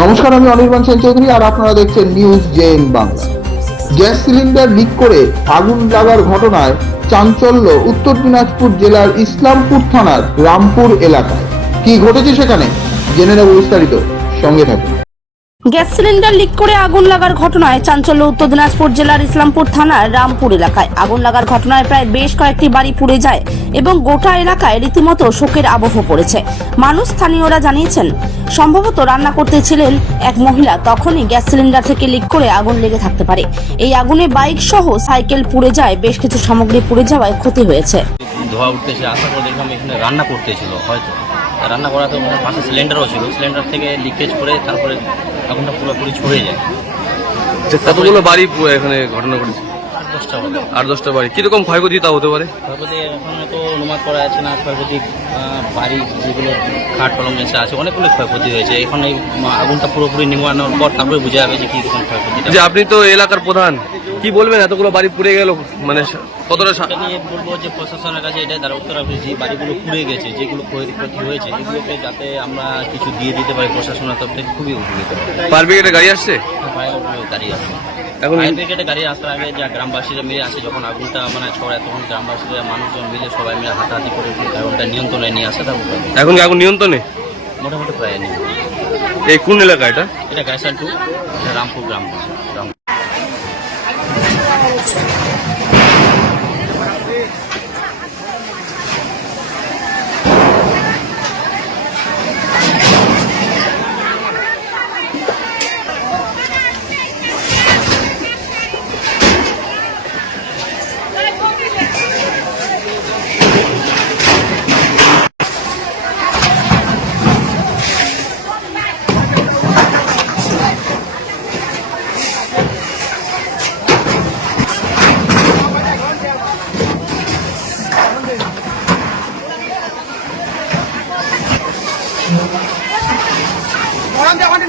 নমস্কার, আমি অনির্বাণ সেন চৌধুরী আর আপনারা দেখছেন news JN Bangla. Gas cylinder leak করে আগুন লাগার ঘটনায় চাঞ্চল্য উত্তর দিনাজপুর জেলার ইসলামপুর থানার রামপুর এলাকায়। কি ঘটেছে সেখানে জেনে নেব বিস্তারিত, সঙ্গে থাকুন। গ্যাস সিলিন্ডার লিক করে আগুন লাগার ঘটনায় চাঞ্চল্য উত্তর দিনাজপুর জেলার ইসলামপুর থানার রামপুর এলাকায়। আগুন লাগার ঘটনায় প্রায় বেশ কয়েকটি বাড়ি পুড়ে যায় এবং গোটা এলাকায় রীতিমতো শোকের আবহ পড়েছে। মানুষ, স্থানীয়রা জানিয়েছেন, সম্ভবত রান্না করতেছিলেন এক মহিলা, তখনই গ্যাস সিলিন্ডার থেকে লিক করে আগুন লেগে থাকতে পারে। এই আগুনে বাইক সহ সাইকেল পুড়ে যায়, বেশ কিছু সামগ্রী পুড়ে যাওয়ায় ক্ষতি হয়েছে। ধোয়া উঠতেছে, আসার পর দেখলাম এখানে রান্না করতেছিল, হয়তো রান্না করাতে পাশে সিলিন্ডারও ছিল, সিলিন্ডার থেকে লিকেজ করে তারপরে আগুনটা পুরোপুরি ছড়ে যায়। কতগুলো বাড়ি এখানে ঘটনা ঘটেছে? 8-10টা হবে। 8-10টা বাড়ি। কিরকম ক্ষয়ক্ষতি তা হতে পারে? ক্ষয়ক্ষতি এখন তো অনুমান করা যাচ্ছে না। ক্ষয়ক্ষতি বাড়ি যেগুলো খাট কলম মেসে আছে অনেকগুলো ক্ষয়ক্ষতি হয়েছে। এখন এই আগুনটা পুরোপুরি নিমানোর পর তারপরে বোঝা যাবে যে কীরকম ক্ষয়ক্ষতি। যে আপনি তো এলাকার প্রধান, কি বলবেন এতগুলো বাড়ি পুড়ে গেল, মানে কতটা এটা নিয়ে বলবো যে প্রশাসনের কাছে এটাই দ্বারা উত্তর হবে, যে বাড়িগুলো পুড়ে গেছে, যেগুলো ক্ষয়ক্ষতি হয়েছে এগুলোকে যাতে আমরা কিছু দিয়ে দিতে পারি প্রশাসনের তরফ থেকে, খুবই উপকৃত। ফায়ার ব্রিগেডের গাড়ি আসছে? ফায়ার গাড়ি আসছে। এখন ফায়ার ব্রিগেডে গাড়ি আসার আগে যা গ্রামবাসীরা মিলে আসে, যখন আগুনটা ছড়ায় তখন গ্রামবাসীরা মানুষজন মিলে সবাই মিলে হাতাহাতি করে আগুনটা নিয়ন্ত্রণে নিয়ে আসে। তারপর এখন কি আগুন নিয়ন্ত্রণে? মোটামুটি প্রায় নেই। এই কোন এলাকা এটা? এটা গাইসাল টু রামপুর গ্রাম।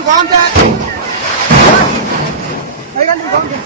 গরম দেয় এইখানে গরম দেয়।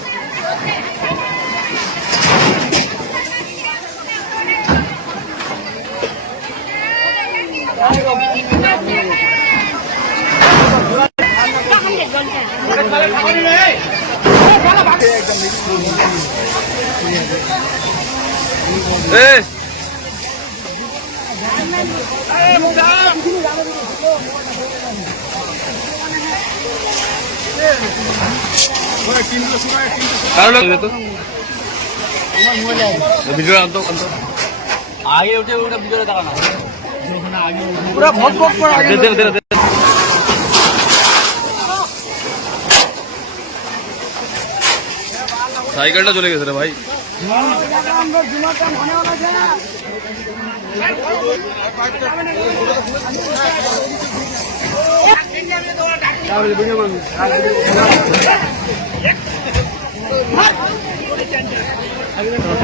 আগে উঠে ওটা ভিতরে দাঁড়ানো পুরো ভোগ ভোগ করে আগে সাইকেলটা চলে গেছে রে ভাই।